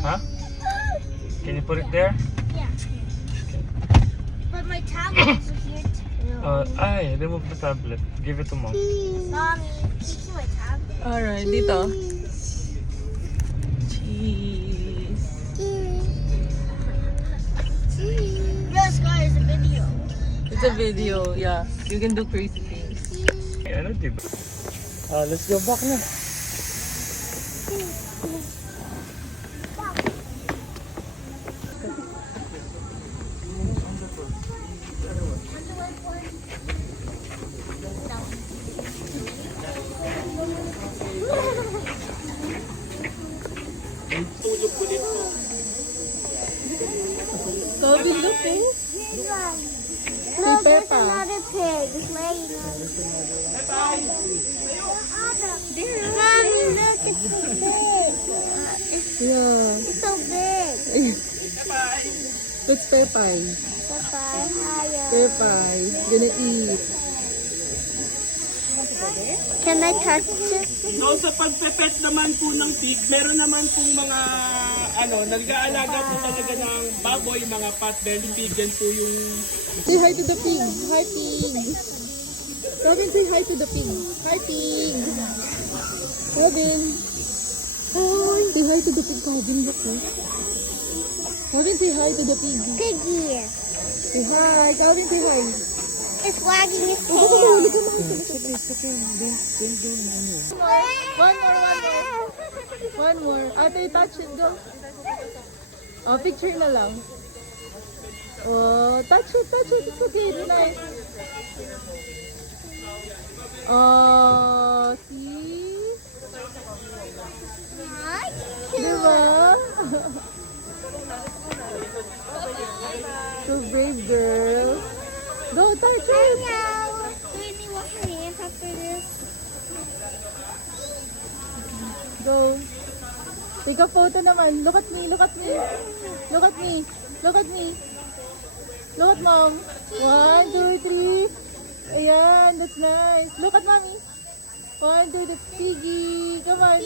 Huh? Can you put it there? Yeah. But my tablet is here too. Remove the tablet. Give it to mom. Mommy, taking my tablet. Alright, dito. Cheese. Yes, guys, a video. It's a video, yeah. You can do crazy things. Ano, diba? Let's go back na. Calvin, look eh. No, there's Peppa. another pig laying on the Mommy, look, it's so big. Yeah. It's so big. It's Peppa. Bye-bye. Hiya. Peppa. Gonna eat. Can I touch it? So sa pagpepet naman po ng pig, meron naman pong mga nag-aalaga po talaga ng baboy, mga pot-belly pig, yan po yung... Say hi to the pig. Hi, pig. Robin, say hi to the pig. Hi, pig. Robin. Hi. Say hi to the pig, Robin. Look, huh? Robin, say hi to the pig. Piggy. Say hi. Calvin, say hi. It's wagging its Oh, tail. look at my It's okay. Don't go now. One more. One more. Ate, touch it. Go. Oh, picture na lang. Oh, touch it. It's okay. It's nice. Oh, see? Diba? So brave, girl. Go, touch it. Do you need wash your hands after this? Go. Take a photo naman. Look at me. Look at me. Look at me. Look at me. Look at mom. 1, 2, 3. Ayan, that's nice. Look at mommy. 1, 2, that's piggy. Come on.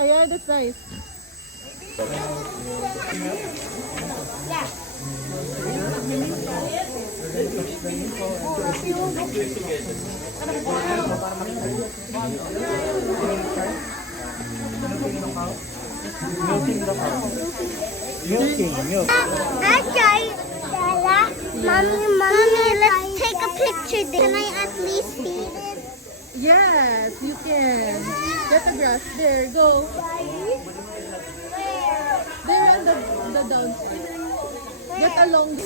Ayan, that's nice. Yeah. Milk. Okay. Mommy, let's take a picture. Can I at least feed it? Yes, you can. Get the grass. There, go. There on the downstairs. Get along.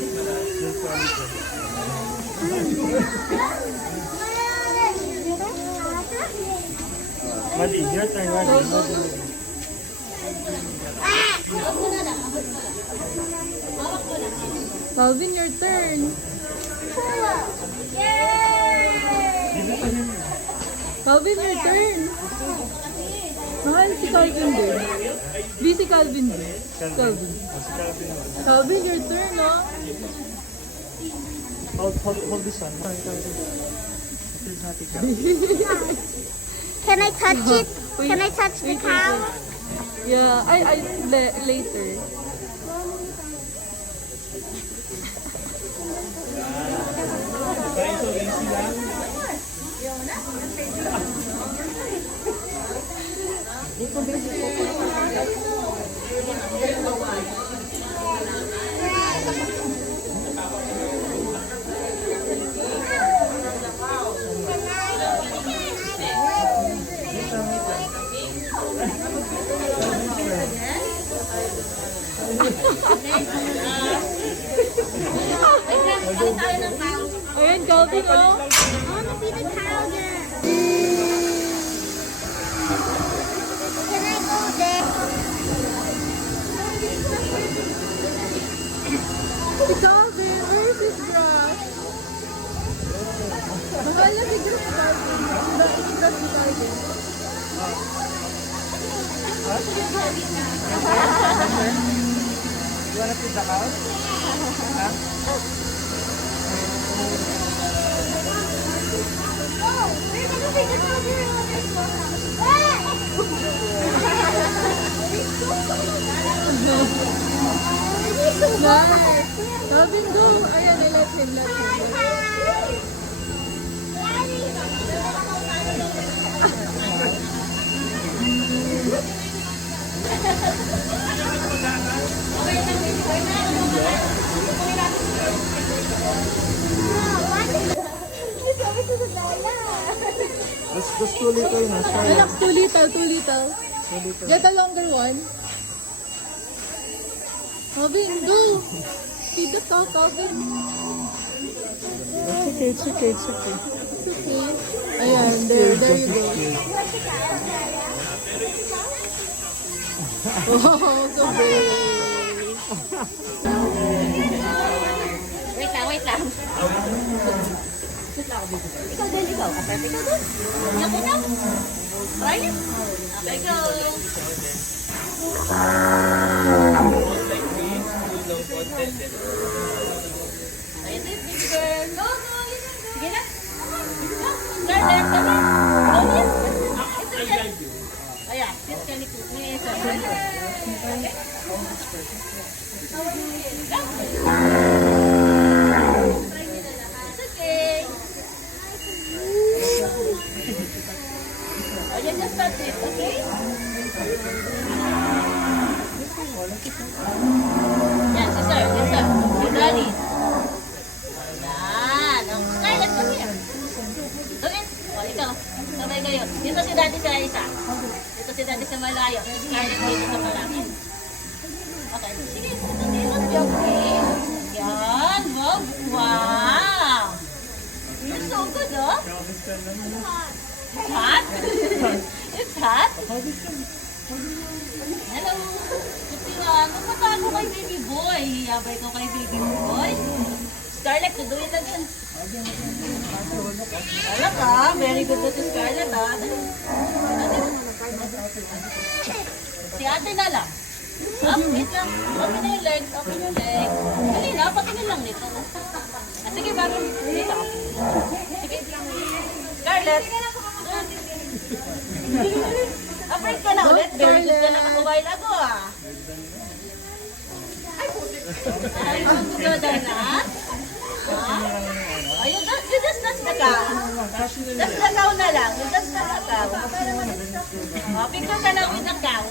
Mali, your turn, Mali. Calvin, your turn. Calvin, your turn. Mahal si Calvin din. Di si Calvin din. Calvin. Calvin, your turn, no? Hold this one. Can I touch it? Can I touch the cow? Yeah, later. Ayan, Calvin, oh. I want to be the cow there. Can I go there? Si Calvin, where is his grass? Mahal na si grass, Calvin. Si grass ni Calvin. You wanna feed the cows? Oh, we're going to take a cow there. Nice. Robin, go. Ayan, let him. That's too little na. Sorry. Relax, too little. Get a longer one. Robin, go. See the top, Robin. It's okay. It's okay. Ayan, there you go. Oh, so brave. Wait lang. Ikaw din. Aperte ka doon. Yapo na. Right? Okay, go. Ayun din, baby girl. Go. Sige na. Scarlett, come on. Go, yes. Ito yan. Ayan, sit ka ni Cookie. It's okay. Ayan, just touch it, okay? Yan, sister. You got it. Yan. Ang Scarlett, come here. Doon. O, ikaw. Sabay kayo. Dito si daddy sa isa. Dito si daddy sa malayo. Scarlett, dito sa malapit. Okay, sige. Dito, okay. Yan. Wow. You're so good, oh. It's hot? It's hot? Hello. Pupunta ako kay baby boy. Hiyabay ko kay baby boy. Scarlett, tuduin na dun. Alam ka, very good to Scarlett, ha? Si ate na lang. Wait lang. Open na yung legs. Dali na, patingin lang nito. Sige, bago. Dito. Sige. Scarlett. Afraid ka na ulit. Very good ka na nakaway na ako, ah. Ay, magugada na. Ayun, you just touch the cow. Touch the cow na lang. You just touch the cow. Picture ka lang with the cow.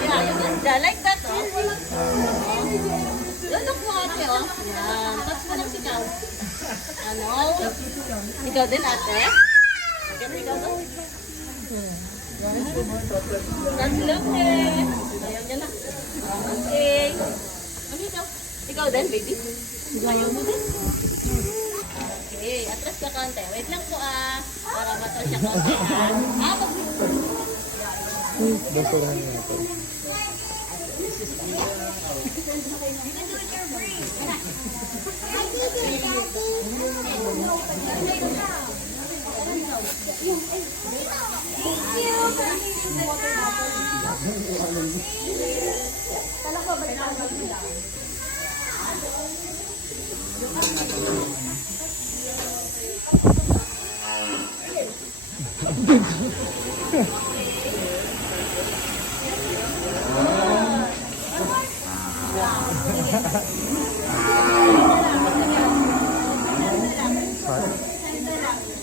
Yeah, you just like that, oh. Look mo ate, oh. Yan. Touch mo lang si cow. Ano? Ikaw din, ate? Ikaw din. That's lovely. Ayaw niya na. Okay. Ano ikaw? Ikaw din, baby? Ayaw mo din? Okay, atras ka konti. Wait lang po, para matras siya konti, Basurahan niya ito.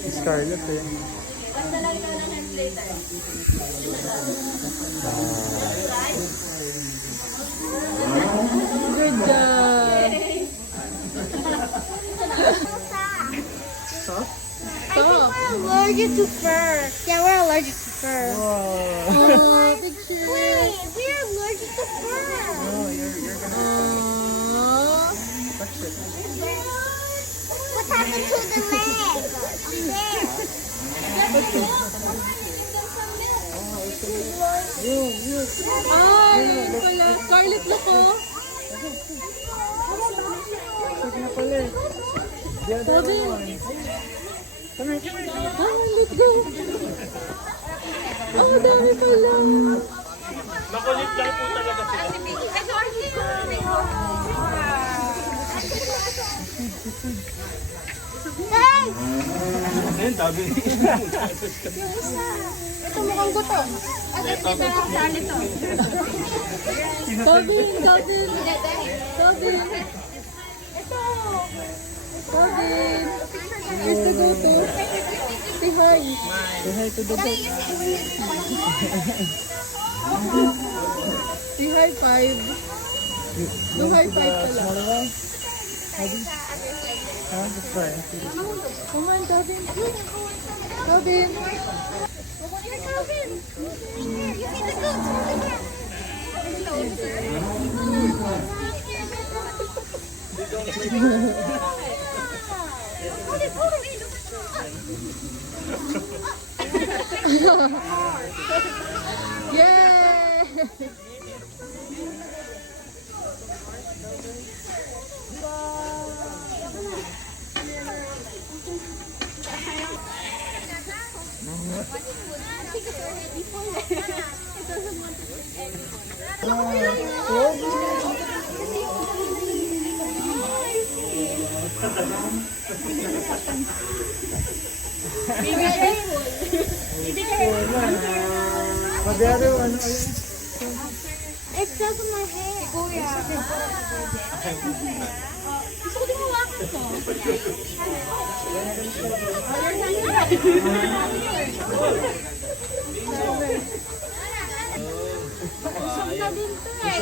Scarlett eh. Good job. Soft? Stop. We're allergic to fur. Yeah, we're allergic to fur. Wow. Oh, picture. Wait, we're allergic to fur. Oh, you're gonna Oh. touch it. What happened to the leg? Ay, pala. Scarlett, look, oh. Sige na pala eh. Diyan, Robin. Come here. Ah, let's go. Oh, dami pala. Makulit lang po talaga sila. Hey! Ayun, dami. Ito mukhang gutom. Ito, ito. Calvin, Calvin. Calvin. Calvin. Here's the go-to. Say hi. Say hi to the dog. Say high five. No high five pala. Small one. Just try. Come on, Calvin. Calvin. Yay! Magyari, ano ayun? It's just my hair. Kuya. Gusto ko din hawakan to. Busog na din to eh.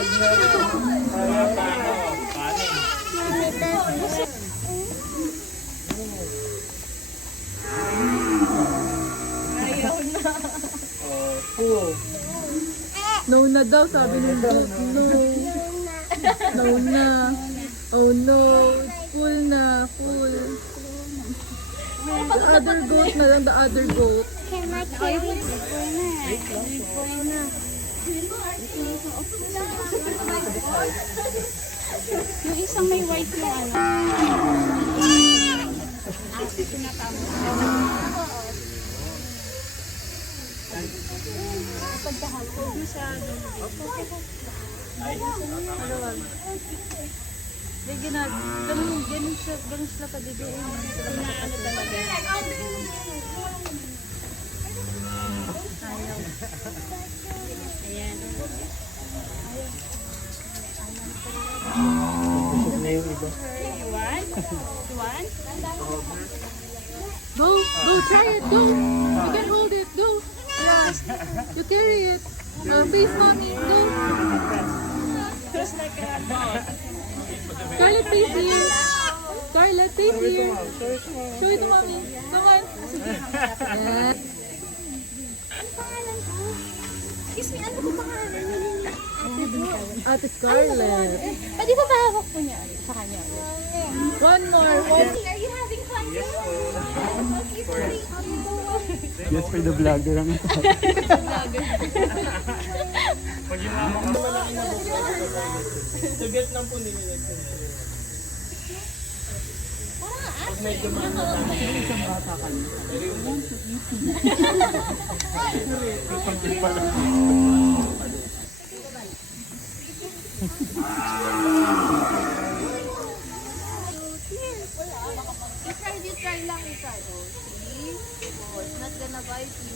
No na daw, sabi ng goat. No. No na. Oh no. Full na. Full. The other goat na lang. The other goat. Can I carry it? Yung isang may white yung ano. Ganun sila padidiin. Ano talaga? Busog na yung iba. Go, go, try it, go. You can hold it, go. Yeah, you carry it. Face mommy, go. Scarlett, face here. Scarlett, face here. Show it to mommy. Come on. Yeah. Excuse me, ano ba pangalan niya? Ate Scarlett. Pwede ba bahawak po niya sa kanya? One more. Are you having fun? Yes po. Yes, for the vlogger ang ito. Sa Vietnam po nila nag-send. Pag may dumaan na You try lang isa. Oh, see? Oh, it's not gonna bite you.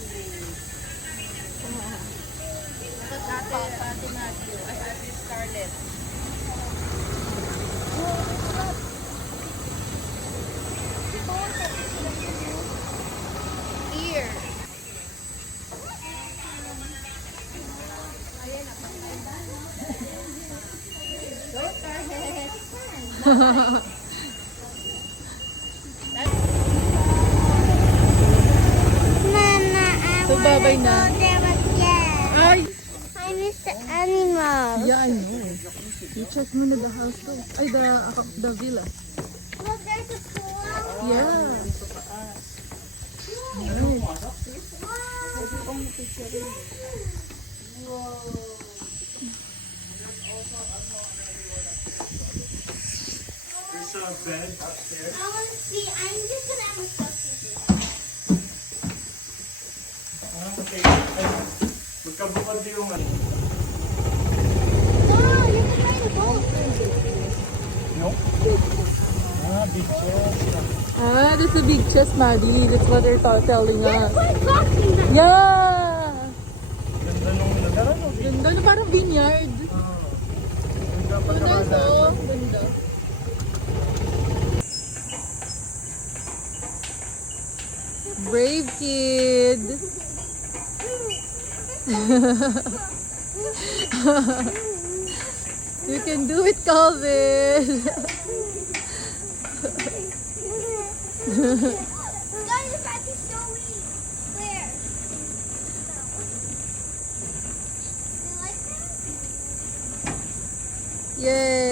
Ate Matthew, Ate Scarlett. Ear. Mama, So, babay na. there again. Ay! I miss the animals. Yeah, I know. You check mo na the house to. Ay, the villa. Look, there's a pool. Yeah. There's a bed upstairs. I want to see. I'm just gonna have a selfie. Okay. Ay, magkabukod yung ano. Oh, you can ride a boat. No? Ah, big chest. Ah, that's a big chest, Maddie. That's what they're telling us. We're talking now. Yeah! Ganda nung lugar, ano? Ganda ganda. Ano, parang vineyard. Ganda pa Ganda naman ito. lahat. Ganda. Brave kid. You can do it, Calvin. Guys, that is snowy. Where? You like that? Yay.